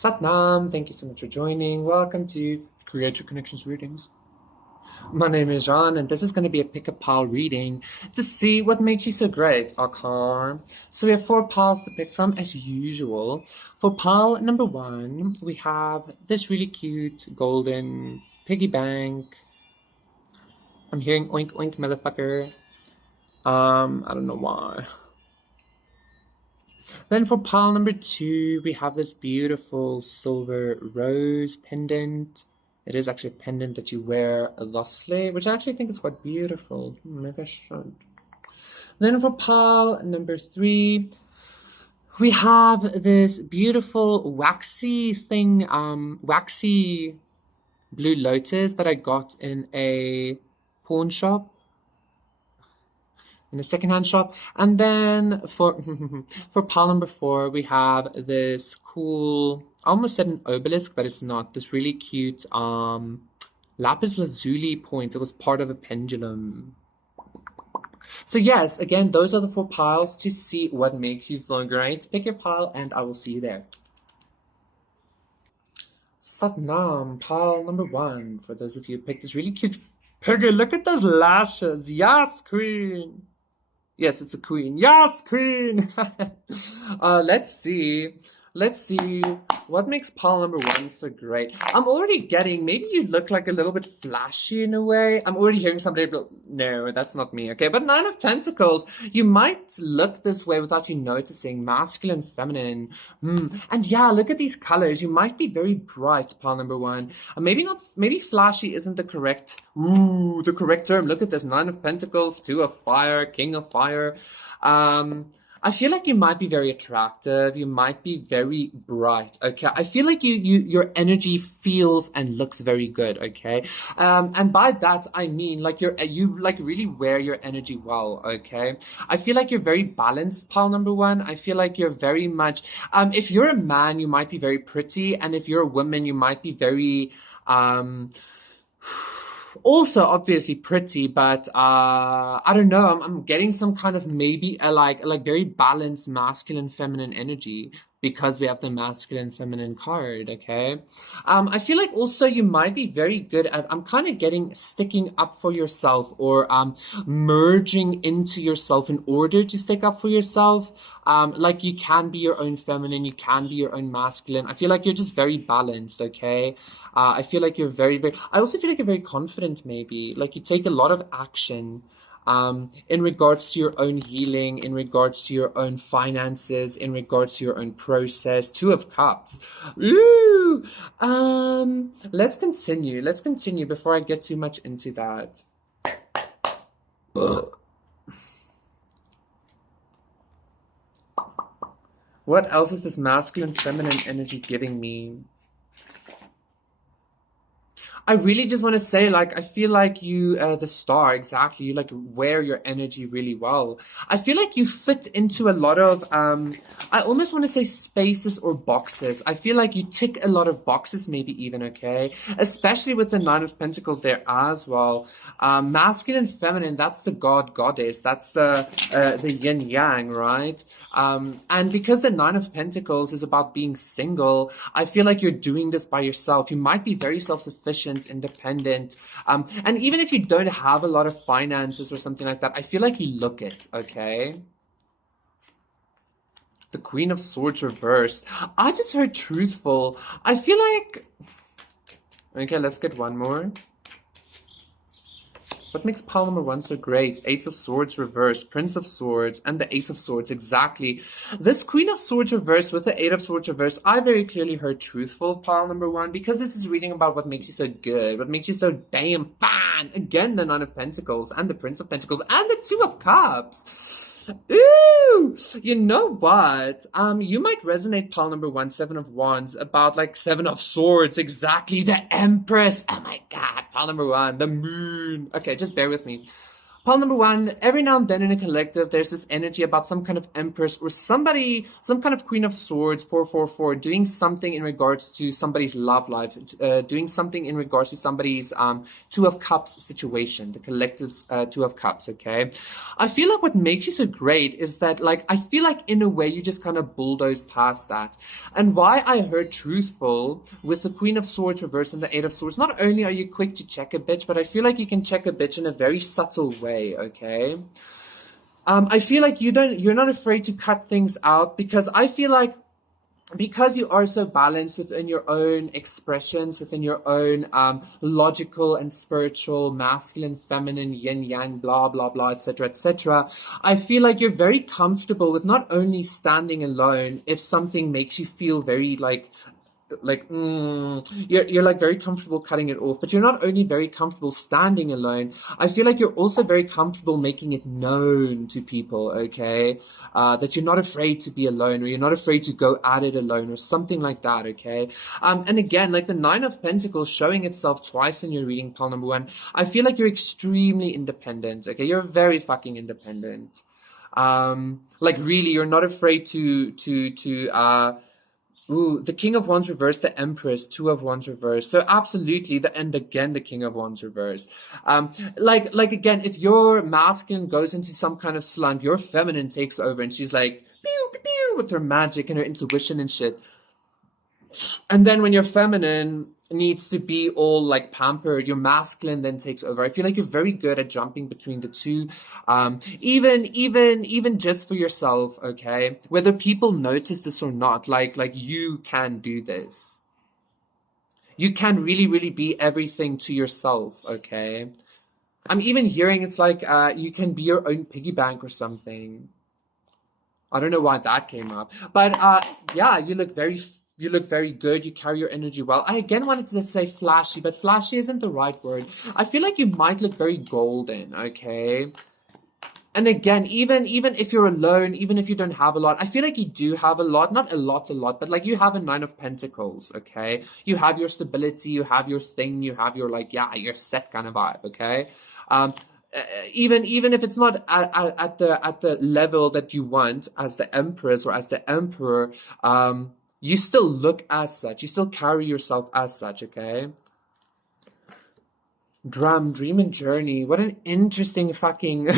Satnam, thank you so much for joining. Welcome to Create Your Connections Readings. My name is John, and this is going to be a pick a pile reading to see what makes you so great. Okay. So we have 4 piles to pick from as usual. For pile number 1, we have this really cute golden piggy bank. I'm hearing oink oink motherfucker. I don't know why. Then for pile number 2, we have this beautiful silver rose pendant. It is actually a pendant that you wear thusly, which I actually think is quite beautiful. Maybe I should. Then for pile number 3, we have this beautiful waxy thing, waxy blue lotus that I got in a pawn shop. In a secondhand shop. And then for for pile number 4, we have this cool, I almost said an obelisk, but it's not. This really cute lapis lazuli point. It was part of a pendulum. So yes, again, those are the 4 piles to see what makes you so great. Pick your pile and I will see you there. Satnam, pile number 1. For those of you who picked this really cute piggy, look at those lashes. Yes, queen. Yes, it's a queen. Yes, queen! Let's see. Let's see what makes pile number 1 so great. I'm already getting, maybe you look like a little bit flashy in a way. I'm already hearing somebody, no, that's not me, okay? But 9 of Pentacles, you might look this way without you noticing. Masculine, feminine. And yeah, look at these colors. You might be very bright, pile number 1. Maybe not, maybe flashy isn't the correct, the correct term. Look at this, 9 of Pentacles, 2 of Fire, King of Fire. I feel like you might be very attractive. You might be very bright, okay? I feel like your energy feels and looks very good, okay? And by that, I mean, like, you like really wear your energy well, okay? I feel like you're very balanced, pile number 1. I feel like you're very much, if you're a man, you might be very pretty. And if you're a woman, you might be very, also obviously pretty, but I don't know, I'm getting some kind of maybe a like very balanced masculine feminine energy because we have the masculine feminine card, okay? I feel like also you might be very good at, I'm kind of getting sticking up for yourself or merging into yourself in order to stick up for yourself. Like you can be your own feminine, you can be your own masculine. I feel like you're just very balanced, okay? I feel like you're very, I also feel like you're very confident maybe. Like you take a lot of action in regards to your own healing, in regards to your own finances, in regards to your own process. 2 of Cups. Ooh! Let's continue before I get too much into that. What else is this masculine feminine energy giving me? I really just want to say, like, I feel like you, the star, exactly, you like wear your energy really well. I feel like you fit into a lot of, I almost want to say spaces or boxes. I feel like you tick a lot of boxes, maybe even, okay? Especially with the 9 of Pentacles there as well. Masculine, feminine, that's the god, goddess. That's the yin yang, right? And because the 9 of Pentacles is about being single, I feel like you're doing this by yourself. You might be very self-sufficient, independent, and even if you don't have a lot of finances or something like that, I feel like you look it, okay? The Queen of Swords reversed. I just heard truthful. I feel like, okay, let's get one more. What makes pile number 1 so great? 8 of Swords reversed, Prince of Swords, and the Ace of Swords, exactly. This Queen of Swords reversed with the 8 of Swords reversed, I very clearly heard truthful, pile number 1, because this is reading about what makes you so good, what makes you so damn fine. Again, the 9 of Pentacles, and the Prince of Pentacles, and the 2 of Cups. Ooh, you know what? You might resonate, pile number 1, 7 of Wands, about like 7 of Swords, exactly, the Empress. Oh my God, pile number 1, the Moon. Okay, just bear with me. Pile number one, every now and then in a collective, there's this energy about some kind of empress or somebody, some kind of queen of swords, 444, doing something in regards to somebody's love life, doing something in regards to somebody's two of cups situation, the collective's two of cups, okay? I feel like what makes you so great is that, like, I feel like in a way you just kind of bulldoze past that. And why I heard truthful with the queen of swords reversed and the eight of swords, not only are you quick to check a bitch, but I feel like you can check a bitch in a very subtle way. Okay, I feel like you're not afraid to cut things out, because I feel like because you are so balanced within your own expressions, within your own logical and spiritual, masculine, feminine, yin yang, blah blah blah, etc., etc. I feel like you're very comfortable with not only standing alone if something makes you feel very you're like very comfortable cutting it off, but you're not only very comfortable standing alone, I feel like you're also very comfortable making it known to people, okay, that you're not afraid to be alone, or you're not afraid to go at it alone, or something like that, okay. And again, like the Nine of Pentacles showing itself twice in your reading, pile number one, I feel like you're extremely independent, okay. You're very fucking independent. Like really, you're not afraid to Ooh, the King of Wands reversed, the Empress, Two of Wands reversed. So absolutely, and again the King of Wands reversed. Like again, if your masculine goes into some kind of slump, your feminine takes over, and she's like pew pew pew with her magic and her intuition and shit. And then when your feminine needs to be all like pampered, your masculine then takes over. I feel like you're very good at jumping between the two, even just for yourself, okay? Whether people notice this or not, like you can do this. You can really be everything to yourself, okay? I'm even hearing it's like you can be your own piggy bank or something. I don't know why that came up, but yeah, you look very good. You carry your energy well. I again wanted to say flashy, but flashy isn't the right word. I feel like you might look very golden, okay? And again, even if you're alone, even if you don't have a lot, I feel like you do have a lot, not a lot, but like you have a Nine of Pentacles, okay? You have your stability, you have your thing, you have your like, yeah, your set kind of vibe, okay? Even if it's not at the level that you want as the Empress or as the Emperor, you still look as such. You still carry yourself as such, okay? Dream and Journey. What an interesting fucking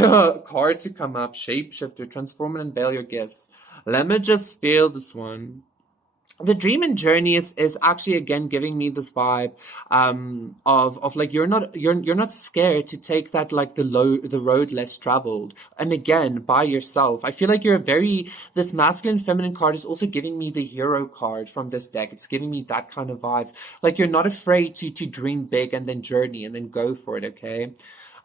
card to come up. Shapeshifter, transform and unveil your gifts. Let me just feel this one. The Dream and Journey is actually again giving me this vibe of like you're not scared to take that like the road less traveled, and again by yourself. I feel like you're this masculine feminine card is also giving me the Hero card from this deck. It's giving me that kind of vibes, like you're not afraid to dream big and then journey and then go for it, okay.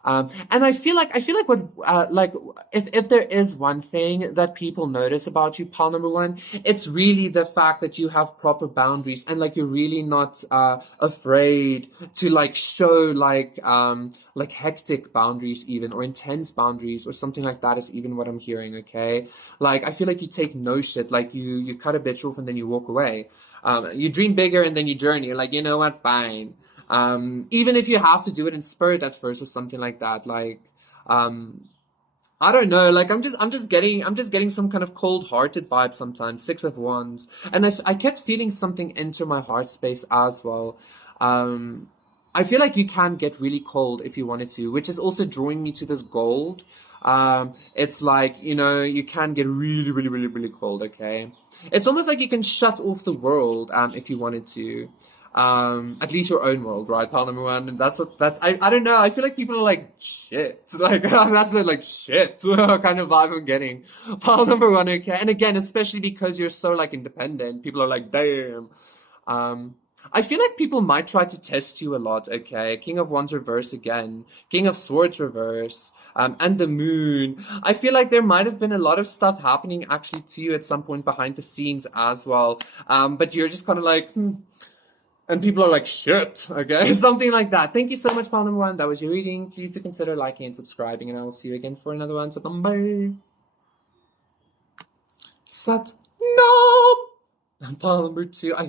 And I feel like what like if there is one thing that people notice about you, pile number one, it's really the fact that you have proper boundaries, and like you're really not afraid to like show like hectic boundaries even, or intense boundaries or something like that is even what I'm hearing, okay? Like I feel like you take no shit, like you cut a bitch off and then you walk away. You dream bigger and then you journey. You're like, you know what, fine. Even if you have to do it in spirit at first or something like that, like, I don't know, like I'm just getting some kind of cold-hearted vibe sometimes. Six of Wands, and I kept feeling something enter my heart space as well. I feel like you can get really cold if you wanted to, which is also drawing me to this gold. It's like, you know, you can get really cold, okay? It's almost like you can shut off the world, if you wanted to. At least your own world, right? Pile number one. And that's I don't know. I feel like people are like, shit. Like, that's it, like, shit kind of vibe I'm getting. Pile number one, okay. And again, especially because you're so, like, independent, people are like, damn. I feel like people might try to test you a lot, okay? King of Wands reverse again. King of Swords reverse. And the Moon. I feel like there might have been a lot of stuff happening actually to you at some point behind the scenes as well. But you're just kind of like, and people are like, shit, okay? Something like that. Thank you so much, pile number one. That was your reading. Please do consider liking and subscribing, and I will see you again for another one. So, bye. Sat. No! Pile number two, I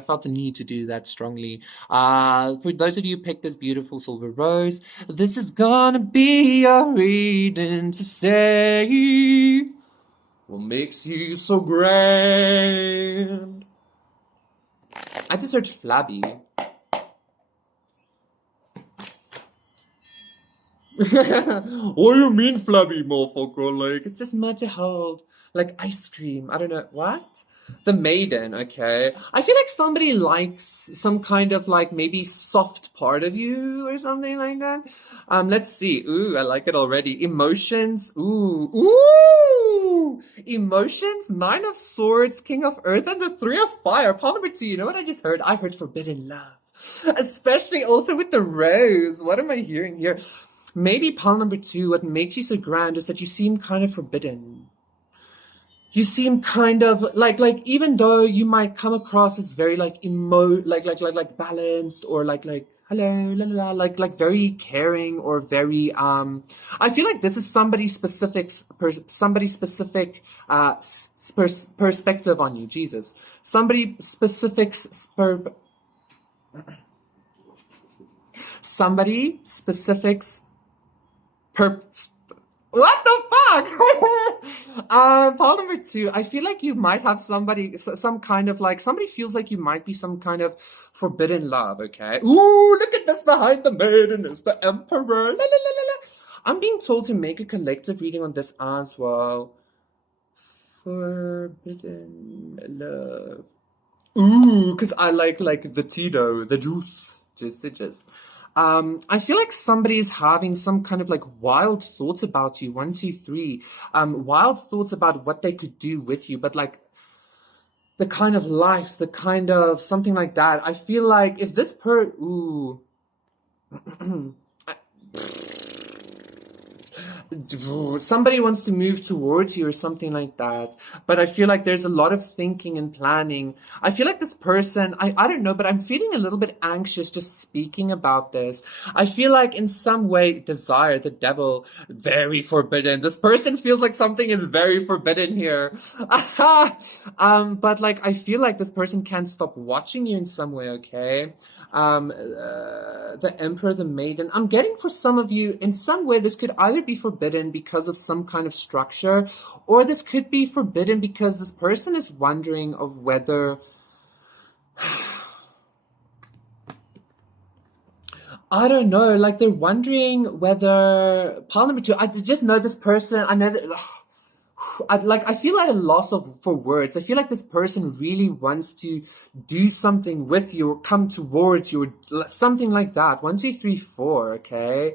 felt the need to do that strongly. For those of you who picked this beautiful silver rose, this is gonna be a reading to say what makes you so grand. I just heard flabby. What do you mean flabby, motherfucker? Like, it's just mud to hold. Like ice cream. I don't know. What? The maiden, okay. I feel like somebody likes some kind of like maybe soft part of you or something like that. Let's see. Ooh, I like it already. Emotions. Ooh. Ooh! Emotions, Nine of Swords, King of Earth, and the Three of Fire. Paul number two, you know what I just heard? I heard forbidden love. Especially also with the rose. What am I hearing here? Maybe pile number two, what makes you so grand is that you seem kind of forbidden. You seem kind of like even though you might come across as very like balanced or like hello la la la like very caring or very I feel like this is somebody's specific perspective on you. Jesus, somebody specifics what the fuck? Part number two, I feel like you might have some kind of like, somebody feels like you might be some kind of forbidden love, okay? Ooh, look at this behind the maiden is the emperor. La, la, la, la, la. I'm being told to make a collective reading on this as well. Forbidden love. Ooh, because I like the Tito, the juice. Just. I feel like somebody's having some kind of like wild thoughts about you. One, two, three. Wild thoughts about what they could do with you, but like the kind of life, the kind of something like that. I feel like if this ooh. Somebody wants to move towards you or something like that, but I feel like there's a lot of thinking and planning. I feel like this person, I don't know, but I'm feeling a little bit anxious just speaking about this. I feel like in some way, desire, the devil, very forbidden. This person feels like something is very forbidden here. But like I feel like this person can't stop watching you in some way, okay? The emperor, the maiden. I'm getting for some of you, in some way, this could either be forbidden because of some kind of structure, or this could be forbidden because this person is wondering of whether I don't know, like they're wondering whether pile number two, I just know this person, I know that I feel at a loss for words. I feel like this person really wants to do something with you or come towards you or something like that. One, two, three, four, okay?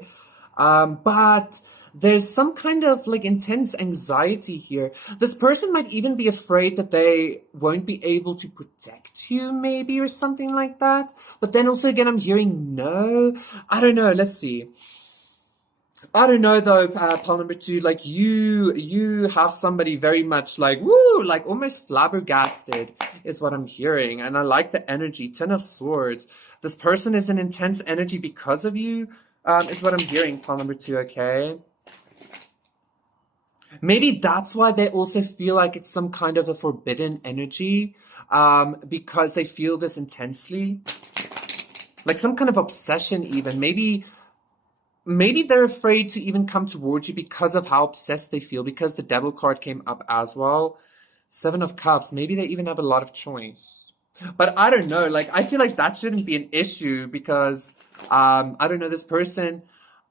But there's some kind of like intense anxiety here. This person might even be afraid that they won't be able to protect you maybe or something like that. But then also again, I'm hearing no. I don't know. Let's see. I don't know though, pile number two, like you have somebody very much like, woo, like almost flabbergasted is what I'm hearing. And I like the energy, 10 of Swords. This person is an intense energy because of you, is what I'm hearing, pile number two, okay? Maybe that's why they also feel like it's some kind of a forbidden energy, because they feel this intensely. Like some kind of obsession even, Maybe they're afraid to even come towards you because of how obsessed they feel, because the devil card came up as well. 7 of Cups. Maybe they even have a lot of choice. But I don't know. Like, I feel like that shouldn't be an issue because, I don't know, this person,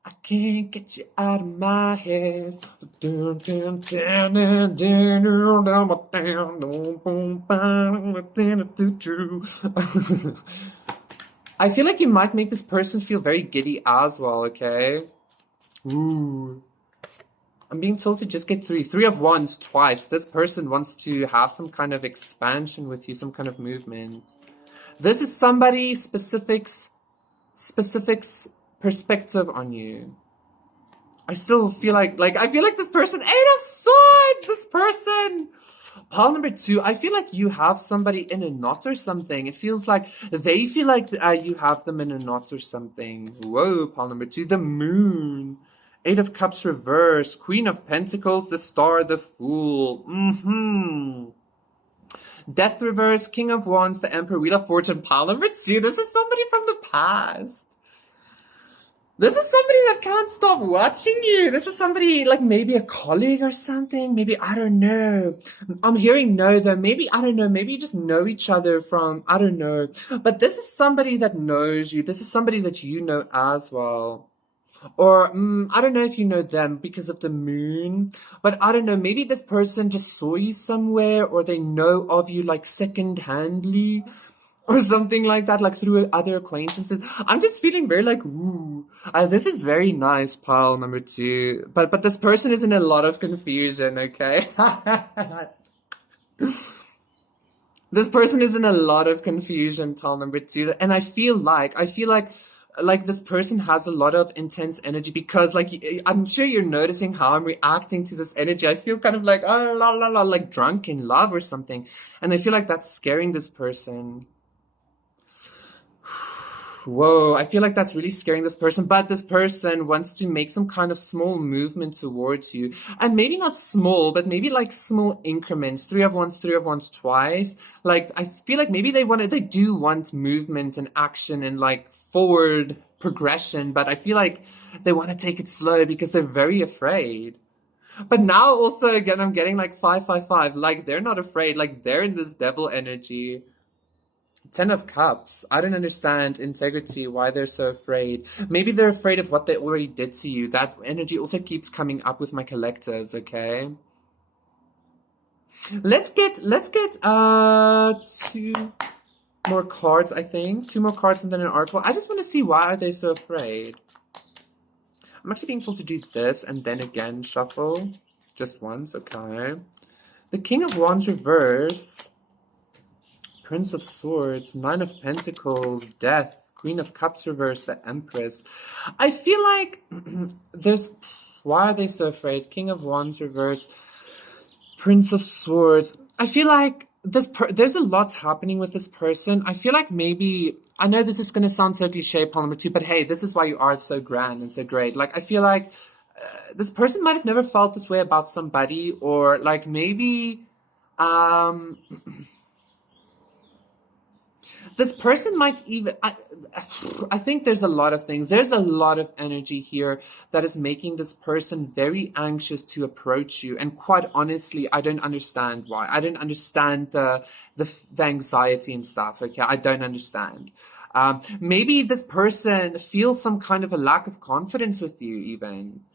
I can't get you out of my head. I feel like you might make this person feel very giddy as well, okay? Ooh. I'm being told to just get 3. 3 of Wands twice. This person wants to have some kind of expansion with you, some kind of movement. This is somebody specifics perspective on you. I still feel like I feel like this person, 8 of Swords, this person. Pile number 2, I feel like you have somebody in a knot or something. It feels like they feel like you have them in a knot or something. Whoa, pile number 2, the Moon. 8 of Cups reverse, Queen of Pentacles, the Star, the Fool. Death reverse, King of Wands, the Emperor, Wheel of Fortune, pile number 2. This is somebody from the past. This is somebody that can't stop watching you. This is somebody like maybe a colleague or something. Maybe, I don't know. I'm hearing no though. Maybe, I don't know. Maybe you just know each other from, I don't know. But this is somebody that knows you. This is somebody that you know as well. Or, I don't know if you know them because of the moon, but I don't know, maybe this person just saw you somewhere or they know of you like second-handly or something like that, like through other acquaintances. I'm just feeling very like, ooh, this is very nice, pile number 2. But this person is in a lot of confusion, okay? This person is in a lot of confusion, pile number 2. And I feel like this person has a lot of intense energy because like I'm sure you're noticing how I'm reacting to this energy. I feel kind of like oh la la la, like drunk in love or something, and I feel like that's scaring this person. Whoa, I feel like that's really scaring this person, but this person wants to make some kind of small movement towards you. And maybe not small, but maybe like small increments. 3 of Wands, 3 of Wands twice. Like, I feel like maybe they do want movement and action and like forward progression, but I feel like they want to take it slow because they're very afraid. But now also again, I'm getting like 555. Like, they're not afraid. Like, they're in this devil energy. 10 of Cups. I don't understand integrity, why they're so afraid. Maybe they're afraid of what they already did to you. That energy also keeps coming up with my collectives, okay? Let's get 2 more cards, I think. 2 more cards and then an oracle. I just want to see why are they so afraid. I'm actually being told to do this and then again shuffle. Just once, okay. The King of Wands reverse. Prince of Swords, 9 of Pentacles, Death, Queen of Cups reverse, the Empress. I feel like why are they so afraid? King of Wands reverse, Prince of Swords. I feel like there's a lot happening with this person. I feel like maybe, I know this is going to sound so cliche, Paul number 2, but hey, this is why you are so grand and so great. Like, I feel like this person might have never felt this way about somebody, or like maybe, this person might even, I think there's a lot of things. There's a lot of energy here that is making this person very anxious to approach you. And quite honestly, I don't understand why. I don't understand the anxiety and stuff, okay? I don't understand. Maybe this person feels some kind of a lack of confidence with you even.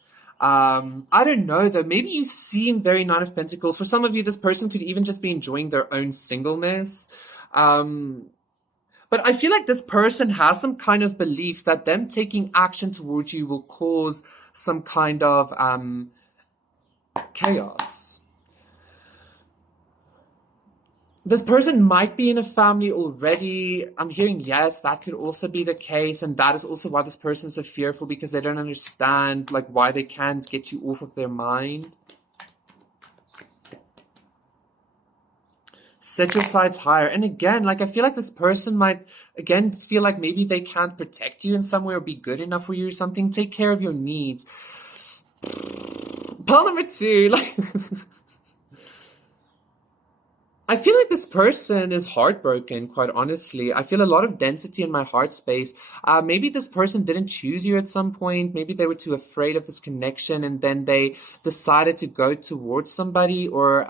I don't know though. Maybe you seem very 9 of Pentacles. For some of you, this person could even just be enjoying their own singleness. But I feel like this person has some kind of belief that them taking action towards you will cause some kind of chaos. This person might be in a family already. I'm hearing yes, that could also be the case. And that is also why this person is so fearful, because they don't understand like why they can't get you off of their mind. Set your sides higher. And again, like I feel like this person might, again, feel like maybe they can't protect you in some way or be good enough for you or something. Take care of your needs. Pile number 2, like... I feel like this person is heartbroken, quite honestly. I feel a lot of density in my heart space. Maybe this person didn't choose you at some point. Maybe they were too afraid of this connection and then they decided to go towards somebody, or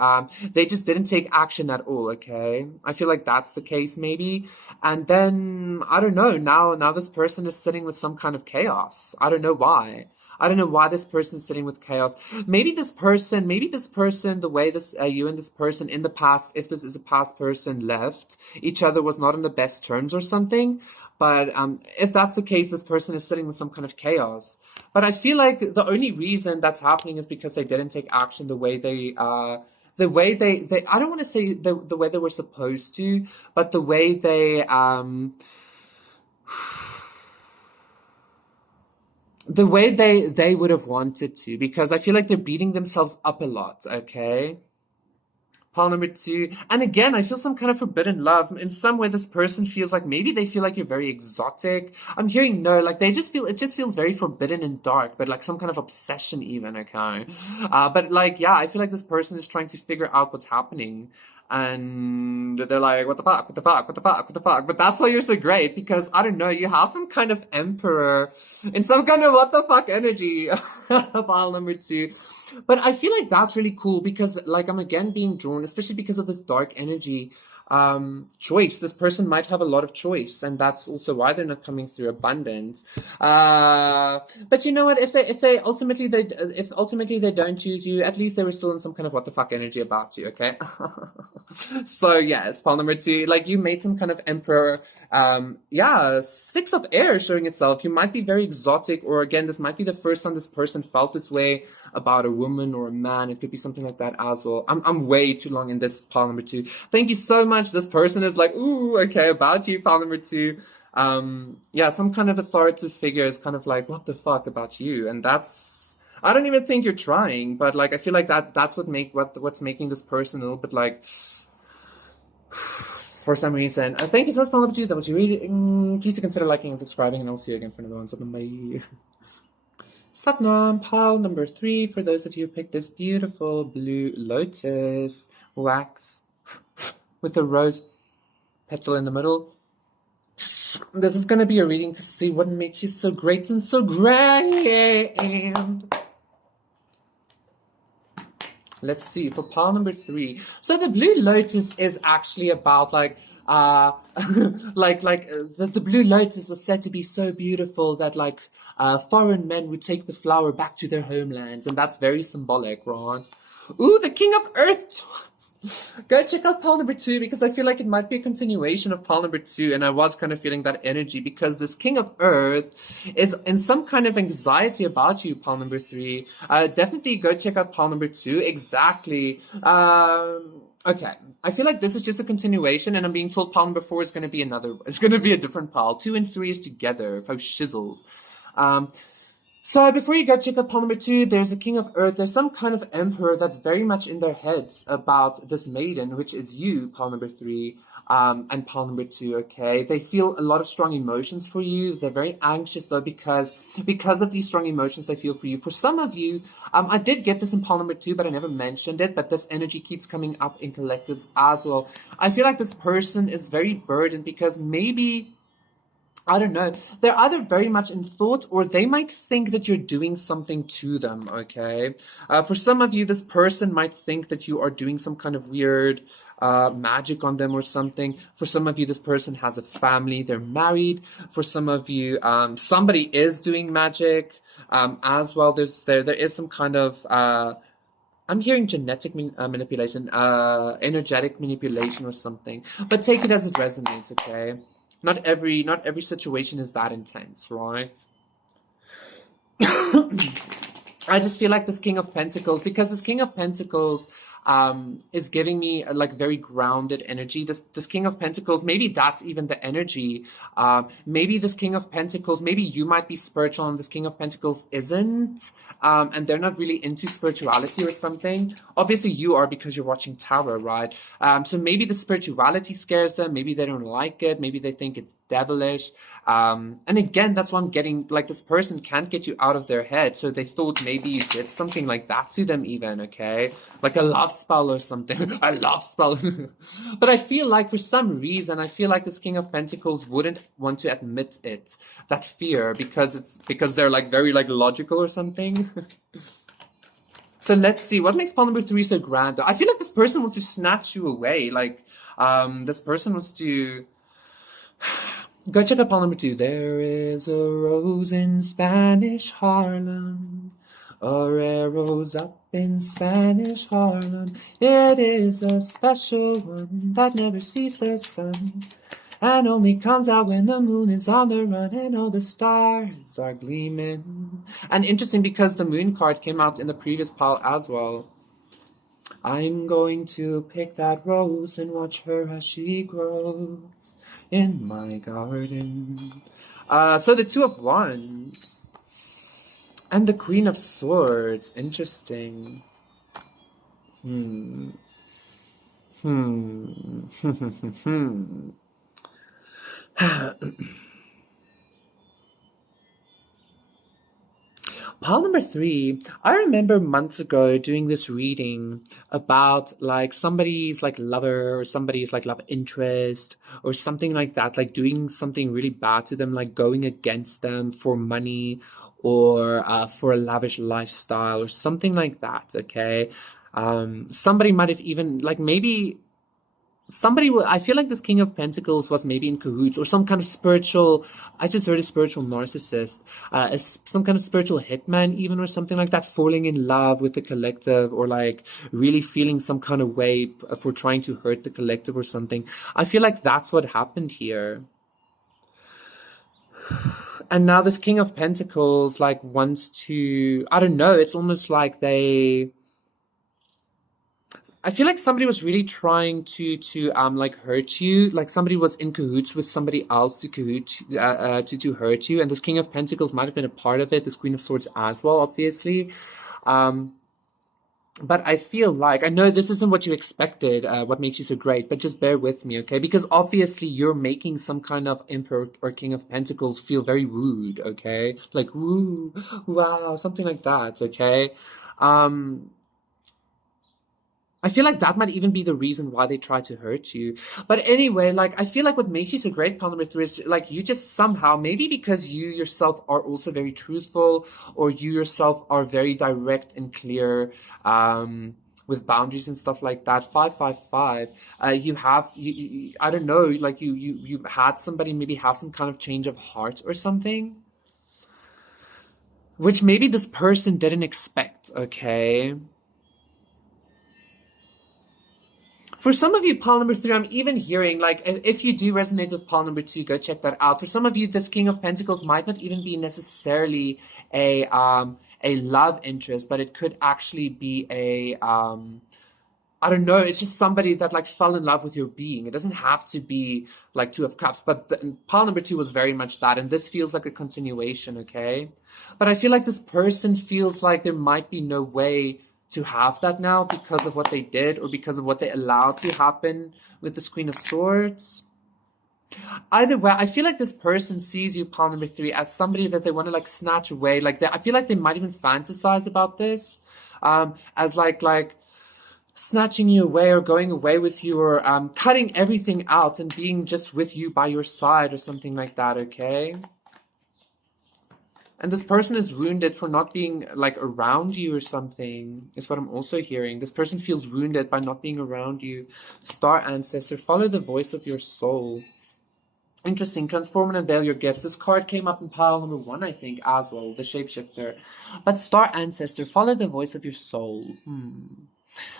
they just didn't take action at all, okay? I feel like that's the case maybe. And then, I don't know, now this person is sitting with some kind of chaos. I don't know why. I don't know why this person is sitting with chaos. Maybe this person, the way this, you and this person in the past, if this is a past person, left each other, was not on the best terms or something. But if that's the case, this person is sitting with some kind of chaos. But I feel like the only reason that's happening is because they didn't take action the way they, I don't want to say the way they were supposed to, but the way they, the way they would have wanted to, because I feel like they're beating themselves up a lot, okay? Pile number 2. And again, I feel some kind of forbidden love. In some way, this person feels like, maybe they feel like you're very exotic. I'm hearing no, like they just feel, it just feels very forbidden and dark, but like some kind of obsession even, okay? But like, yeah, I feel like this person is trying to figure out what's happening. And they're like, what the fuck, what the fuck, what the fuck, what the fuck. But that's why you're so great, because I don't know, you have some kind of emperor in some kind of what the fuck energy pile number 2. But I feel like that's really cool because like I'm again being drawn, especially because of this dark energy choice. This person might have a lot of choice, and that's also why they're not coming through abundance. But you know what, if ultimately they don't choose you, at least they were still in some kind of what the fuck energy about you, okay? So yes, pile number 2, like you made some kind of emperor. Yeah, 6 of air showing itself. You might be very exotic, or again, this might be the first time this person felt this way about a woman or a man. It could be something like that as well. I'm way too long in this pile number 2. Thank you so much. This person is like, ooh, okay, about you, pile number 2. Yeah, some kind of authoritative figure is kind of like, what the fuck about you? And that's, I don't even think you're trying, but like I feel like that's what's making this person a little bit like for some reason. Thank you so much for watching. That was you read. Please consider liking and subscribing, and I'll see you again for another one. So bye. Satnam, pile number 3 for those of you who picked this beautiful blue lotus wax with a rose petal in the middle. This is going to be a reading to see what makes you so great and so grand. Let's see, for pile number 3. So the blue lotus is actually about like the blue lotus was said to be so beautiful that like foreign men would take the flower back to their homelands, and that's very symbolic, right? Ooh, the King of Earth. Go check out pile number 2, because I feel like it might be a continuation of pile number 2, and I was kind of feeling that energy because this King of Earth is in some kind of anxiety about you, pile number 3. Definitely go check out pile number 2. Exactly. Okay, I feel like this is just a continuation, and I'm being told pile number 4 is going to be it's going to be a different pile. 2 and 3 is together, for shizzles. So before you go check out pile number 2, there's a King of Earth. There's some kind of emperor that's very much in their heads about this maiden, which is you, pile number 3, and pile number 2, okay? They feel a lot of strong emotions for you. They're very anxious, though, because of these strong emotions they feel for you. For some of you, I did get this in pile number 2, but I never mentioned it, but this energy keeps coming up in collectives as well. I feel like this person is very burdened because maybe, I don't know, they're either very much in thought, or they might think that you're doing something to them, okay? For some of you, this person might think that you are doing some kind of weird magic on them or something. For some of you, this person has a family, they're married. For some of you, somebody is doing magic as well. There is some kind of I'm hearing genetic manipulation, energetic manipulation or something, but take it as it resonates, okay? Not every situation is that intense, right? I just feel like this King of Pentacles, because this King of Pentacles is giving me a, like, very grounded energy. This King of Pentacles, maybe that's even the energy. Maybe this King of Pentacles, maybe you might be spiritual and this King of Pentacles isn't. And they're not really into spirituality or something. Obviously you are, because you're watching tarot, right? So maybe the spirituality scares them. Maybe they don't like it. Maybe they think it's devilish. And again, that's what I'm getting, like, this person can't get you out of their head. So they thought maybe you did something like that to them even, okay? Like a love spell or something. A love spell. But I feel like for some reason, I feel like this King of Pentacles wouldn't want to admit it, that fear, because they're like very like logical or something. So let's see, what makes pile number 3 so grand? I feel like this person wants to snatch you away. Like, this person wants to... Go check out pile number 2. There is a rose in Spanish Harlem. A rare rose up in Spanish Harlem. It is a special one that never sees the sun, and only comes out when the moon is on the run and all the stars are gleaming. And interesting, because the moon card came out in the previous pile as well. I'm going to pick that rose and watch her as she grows in my garden. So the Two of Wands and the Queen of Swords. Interesting. Pile number 3, I remember months ago doing this reading about like somebody's like lover or somebody's like love interest or something like that, like doing something really bad to them, like going against them for money or for a lavish lifestyle or something like that, okay? Somebody might have even, like maybe I feel like this King of Pentacles was maybe in cahoots or some kind of spiritual, I just heard a spiritual narcissist, some kind of spiritual hitman even or something like that, falling in love with the collective or like really feeling some kind of way for trying to hurt the collective or something. I feel like that's what happened here. And now this King of Pentacles like wants to, I don't know, it's almost like I feel like somebody was really trying to like hurt you, like somebody was in cahoots with somebody else to hurt you, and this King of Pentacles might have been a part of it, this Queen of Swords as well, obviously. But I feel like, I know this isn't what you expected, what makes you so great, but just bear with me, okay? Because obviously you're making some kind of Emperor or King of Pentacles feel very wooed, okay? Like, woo, wow, something like that, okay? I feel like that might even be the reason why they try to hurt you. But anyway, like, I feel like what makes you so great, pile number 3, is like you just somehow, maybe because you yourself are also very truthful, or you yourself are very direct and clear, with boundaries and stuff like that. 555, I don't know, like you had somebody maybe have some kind of change of heart or something, which maybe this person didn't expect, okay? For some of you, pile number 3, I'm even hearing, like, if you do resonate with pile number 2, go check that out. For some of you, this King of Pentacles might not even be necessarily a love interest, but it could actually be I don't know, it's just somebody that like fell in love with your being. It doesn't have to be like 2 of Cups, but pile number 2 was very much that, and this feels like a continuation, okay? But I feel like this person feels like there might be no way to have that now because of what they did or because of what they allowed to happen with this Queen of Swords. Either way, I feel like this person sees you, pile number 3, as somebody that they want to like snatch away. Like I feel like they might even fantasize about this, as like snatching you away or going away with you or cutting everything out and being just with you by your side or something like that, okay? And this person is wounded for not being like around you or something, is what I'm also hearing. This person feels wounded by not being around you. Star Ancestor, follow the voice of your soul. Interesting. Transform and unveil your gifts. This card came up in pile number 1, I think, as well, the Shapeshifter. But Star Ancestor, follow the voice of your soul.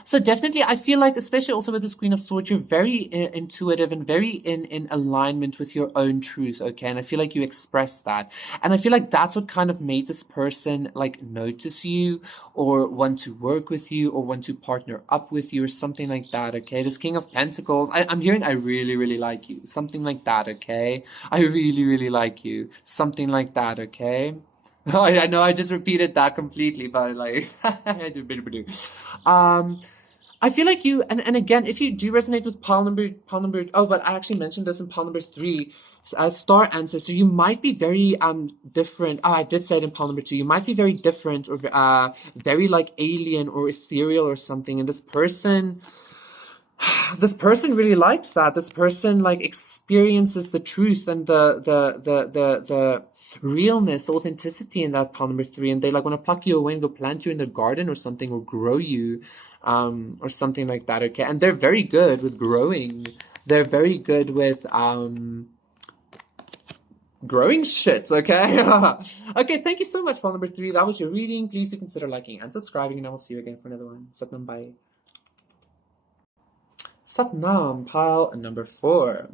So definitely, I feel like, especially also with this Queen of Swords, you're very intuitive and very in alignment with your own truth, okay? And I feel like you express that. And I feel like that's what kind of made this person, like, notice you or want to work with you or want to partner up with you or something like that, okay? This King of Pentacles, I'm hearing I really, really like you. Something like that, okay? I really, really like you. Something like that, okay? I know I just repeated that completely, but like, I feel like you, and again, if you do resonate with pile number, oh, but I actually mentioned this in pile number 3, as Star Ancestor, you might be very different. Oh, I did say it in pile number 2. You might be very different or very like alien or ethereal or something, and this person really likes that. This person like experiences the truth and the realness, the authenticity in that pile number 3, and they like want to pluck you away and go plant you in their garden or something, or grow you, or something like that, okay? And they're very good with growing. They're very good with growing shit, okay? Okay, thank you so much, pile number 3. That was your reading. Please do consider liking and subscribing, and I will see you again for another one. Satnam, bye. Satnam, pile number 4.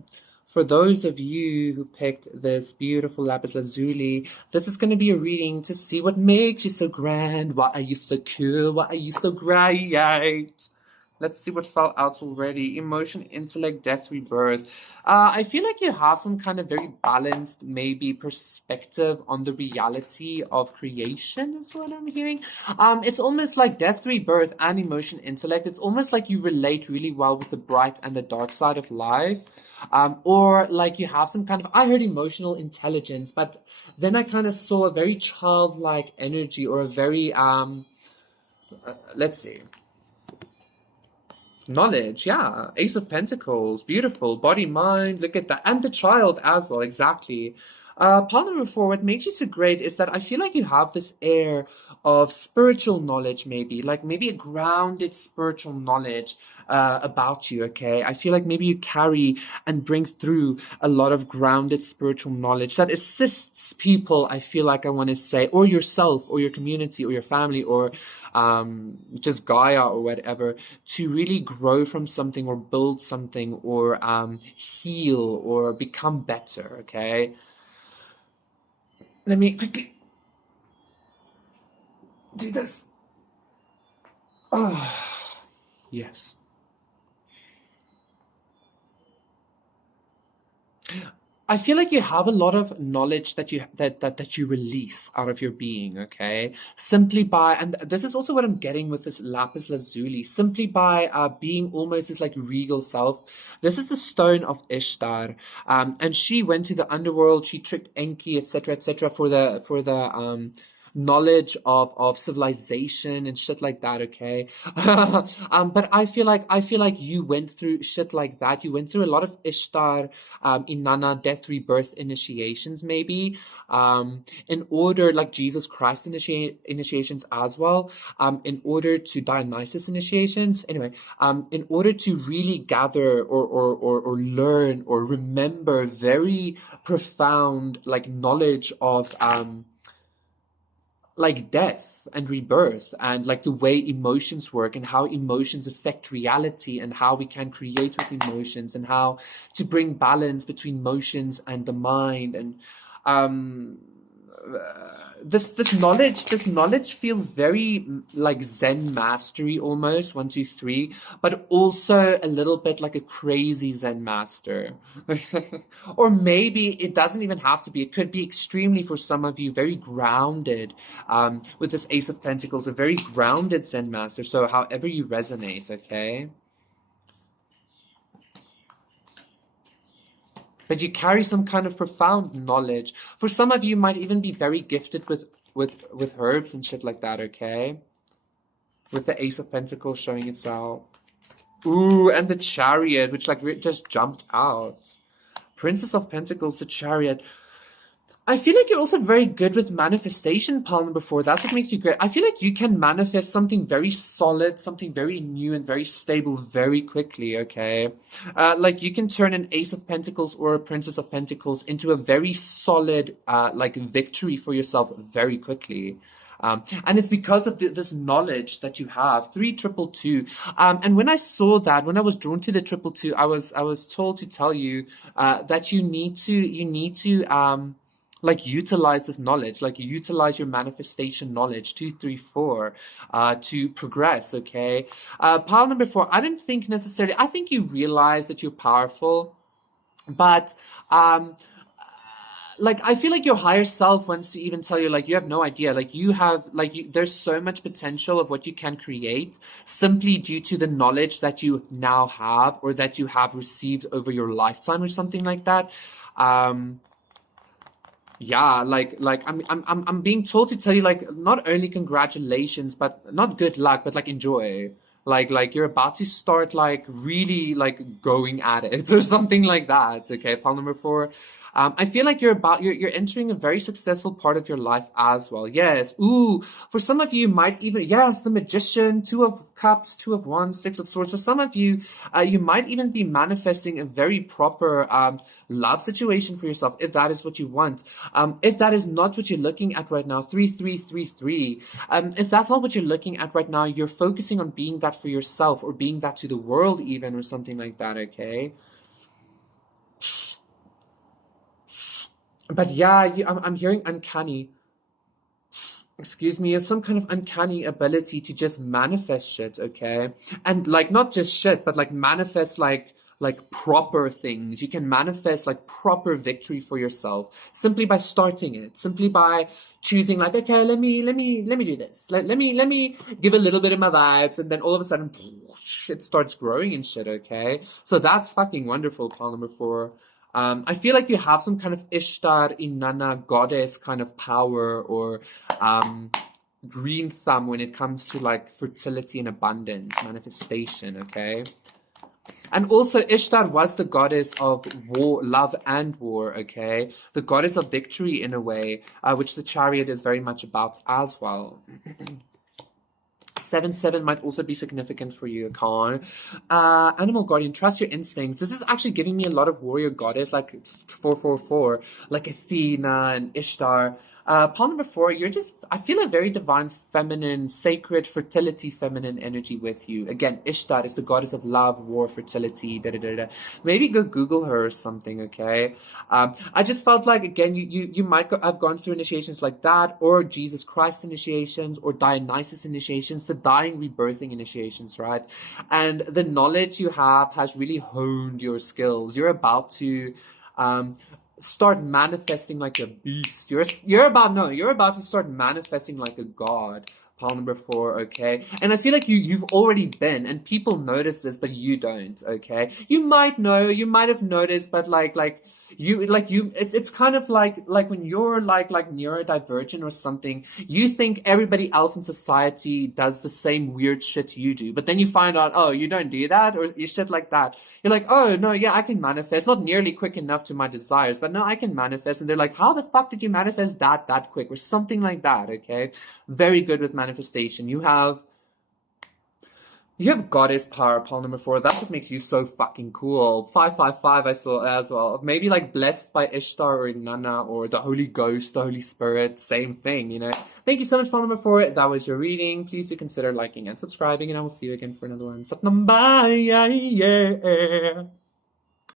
For those of you who picked this beautiful lapis lazuli, this is going to be a reading to see what makes you so grand. Why are you so cool? Why are you so great? Let's see what fell out already. Emotion, intellect, death, rebirth. I feel like you have some kind of very balanced, maybe, perspective on the reality of creation, is what I'm hearing. It's almost like death, rebirth, and emotion, intellect. It's almost like you relate really well with the bright and the dark side of life. Or like you have some kind of, I heard emotional intelligence, but then I kind of saw a very childlike energy, or a very, let's see. Knowledge, yeah. Ace of Pentacles, beautiful. Body, mind, look at that. And the child as well, exactly. Part number 4, what makes you so great is that I feel like you have this air of spiritual knowledge, maybe. Like maybe a grounded spiritual knowledge about you, okay? I feel like maybe you carry and bring through a lot of grounded spiritual knowledge that assists people, I feel like I want to say, or yourself, or your community, or your family, or just Gaia or whatever, to really grow from something, or build something, or heal, or become better, okay? Let me quickly do this. Oh, yes. I feel like you have a lot of knowledge that you release out of your being, okay? Simply by, and this is also what I'm getting with this lapis lazuli, simply by being almost this like regal self. This is the stone of Ishtar, and she went to the underworld. She tricked Enki, etc., for the knowledge of civilization and shit like that, okay? But I feel like you went through shit like that. You went through a lot of Ishtar, Inanna, death, rebirth initiations, maybe, in order, like Jesus Christ initiations as well, in order to Dionysus initiations, anyway, in order to really gather, or learn, or remember very profound like knowledge of like death and rebirth, and like the way emotions work, and how emotions affect reality, and how we can create with emotions, and how to bring balance between emotions and the mind. And um this knowledge feels very like Zen mastery, almost 1, 2, 3, but also a little bit like a crazy Zen master. Or maybe it doesn't even have to be. It could be extremely, for some of you, very grounded, with this Ace of Pentacles, a very grounded Zen master. So however you resonate, okay? But you carry some kind of profound knowledge. For some of you, might even be very gifted with herbs and shit like that, okay? With the Ace of Pentacles showing itself. Ooh, and the Chariot, which like just jumped out. Princess of Pentacles, the Chariot. I feel like you're also very good with manifestation, pile number 4. That's what makes you great. I feel like you can manifest something very solid, something very new and very stable very quickly, okay? Like you can turn an Ace of Pentacles or a Princess of Pentacles into a very solid like victory for yourself very quickly. And it's because of this knowledge that you have. 3 2 2. And when I saw that, when I was drawn to the 2 2, I was told to tell you that you need to like utilize this knowledge, like utilize your manifestation knowledge, 2 3 4, to progress, okay? Pile number 4, I don't think necessarily, I think you realize that you're powerful, but like I feel like your higher self wants to even tell you, like, you have no idea, like you have, like there's so much potential of what you can create, simply due to the knowledge that you now have, or that you have received over your lifetime, or something like that. Yeah, like I'm being told to tell you, like, not only congratulations, but not good luck, but like enjoy. Like you're about to start like really like going at it or something like that. Okay, pile number 4. I feel like you're entering a very successful part of your life as well. Yes. Ooh, for some of you might even, yes, the Magician, 2 of Cups, 2 of Wands, 6 of Swords. For some of you, you might even be manifesting a very proper love situation for yourself, if that is what you want. If that is not what you're looking at right now, 3 3 3 3. If that's not what you're looking at right now, you're focusing on being that for yourself, or being that to the world even, or something like that, okay? But yeah, I'm hearing uncanny. Excuse me, some kind of uncanny ability to just manifest shit, okay? And like not just shit, but like manifest like proper things. You can manifest like proper victory for yourself simply by starting it, simply by choosing like, okay, let me do this. Let me give a little bit of my vibes, and then all of a sudden shit starts growing and shit, okay? So that's fucking wonderful, pile number 4. I feel like you have some kind of Ishtar, Inanna, goddess kind of power or green thumb when it comes to like fertility and abundance, manifestation, okay? And also, Ishtar was the goddess of war, love and war, okay? The goddess of victory in a way, which the chariot is very much about as well. 7-7 might also be significant for you, Khan. Animal guardian, trust your instincts. This is actually giving me a lot of warrior goddess, like 444, like Athena and Ishtar. Pawn number 4, I feel a very divine, feminine, sacred, fertility, feminine energy with you. Again, Ishtar is the goddess of love, war, fertility, da-da-da-da. Maybe go Google her or something, okay? I just felt like, again, you might have gone through initiations like that, or Jesus Christ initiations, or Dionysus initiations, the dying, rebirthing initiations, right? And the knowledge you have has really honed your skills. You're about to start manifesting like a beast. You're about to start manifesting like a god. Pile number 4, okay? And I feel like you've already been, and people notice this, but you don't, okay? You might have noticed, but it's kind of like when you're like neurodivergent or something, you think everybody else in society does the same weird shit you do, but then you find out, oh, you don't do that, or you shit like that. You're like, oh no, yeah, I can manifest, not nearly quick enough to my desires, but no, I can manifest. And they're like, how the fuck did you manifest that quick, or something like that, okay? Very good with manifestation. You have goddess power, pile number 4. That's what makes you so fucking cool. 555 I saw as well. Maybe like blessed by Ishtar or Inanna or the Holy Ghost, the Holy Spirit. Same thing, you know. Thank you so much, pile number 4. That was your reading. Please do consider liking and subscribing, and I will see you again for another one. Satnam, bye. Yeah.